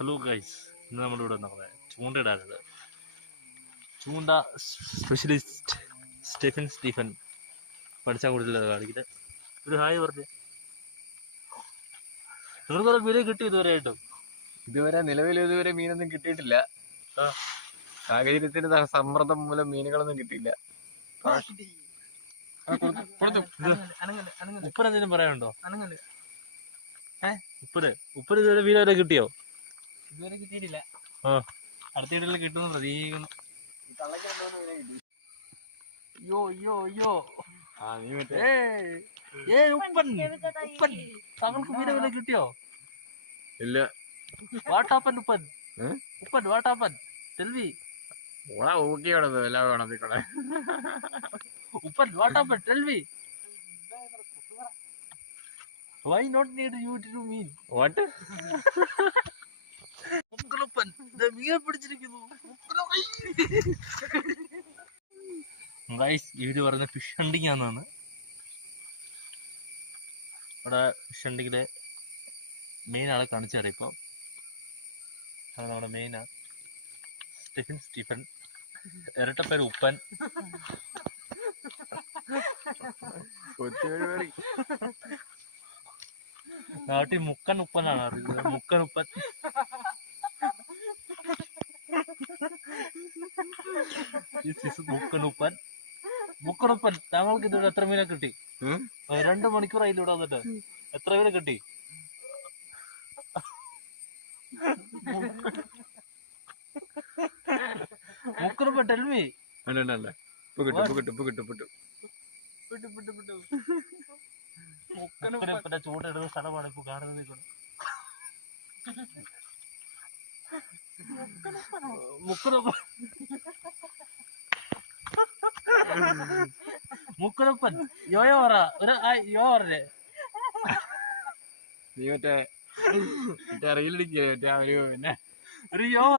Hello guys, ഇന്ന് നമ്മളിവിടെ നമ്മളെ ചൂണ്ടയിടാനുള്ളത്. ചൂണ്ട സ്പെഷ്യലിസ്റ്റ് സ്റ്റീഫൻ പഠിച്ചാൽ കൂടുതൽ കാണിക്കുന്നത്. ഒരു ഹായ് പറഞ്ഞ്. നിങ്ങൾക്കുള്ള മീനെ കിട്ടി ഇതുവരെയായിട്ടും? ഇതുവരെ മീനൊന്നും കിട്ടിയിട്ടില്ല. സാഹചര്യത്തിന്റെ സമ്മർദ്ദം മൂലം മീനുകളൊന്നും കിട്ടിയില്ല. ഉപ്പന് എന്തെങ്കിലും പറയാനുണ്ടോ? ഉപ്പന് ഇതുവരെ മീൻ വരെ കിട്ടിയോ? ഇതുവരെ കിട്ടിയിട്ടില്ല. അടുത്തിടയിൽ കിട്ടുന്നു പ്രതീക്ഷിക്കുന്നു. താങ്കൾക്ക് മീനെ വരെ കിട്ടിയോ? ഇല്ല. വാട്ടാപ്പൻ ഉപ്പൻ വാട്ടാപ്പൻ തെൽവി ഉപ്പൻ വാട്ടാപ്പൻ തെൽവി. Why not need you to do mean? What? മുക്കനൊപ്പൻ മീനെ പിടിച്ചിരിക്കുന്നു. ഇവര് പറഞ്ഞ ഫിഷ് ഹണ്ടിങ് ആണെന്നാണ്. ഇവിടെ ഫിഷ് ഹണ്ടിങ്ങിലെ മെയിൻ ആളെ കാണിച്ചു തരാം. ഇപ്പൊ നമ്മുടെ മെയിനാ സ്റ്റീഫൻ, ഇരട്ടപ്പേര് ഉപ്പൻ. നാട്ടിൽ മുക്കൻ ഉപ്പനാണ് അറിയുന്നത്. മുക്കൻ ഉപ്പൻ. മുക്കനുപ്പൻ താങ്കൾക്ക് ഇതിവിടെ എത്ര മീനെ കിട്ടി? 2 മണിക്കൂറായി ഇവിടെ വന്നിട്ട്. എത്ര മീനെ കിട്ടി? മുക്കനുപ്പൻ ടെൽമി. മുക്കനുപ്പന്റെ ചൂടെടുത്ത സ്ഥലമാണ് ഇപ്പൊ കാണുന്നത്. മുക്കനൊപ്പൻ യോയോ പറ. ഒരു യോ പറഞ്ഞേ. നീ മറ്റേ റീലടിക്കേ പിന്നെ ഒരു യോ.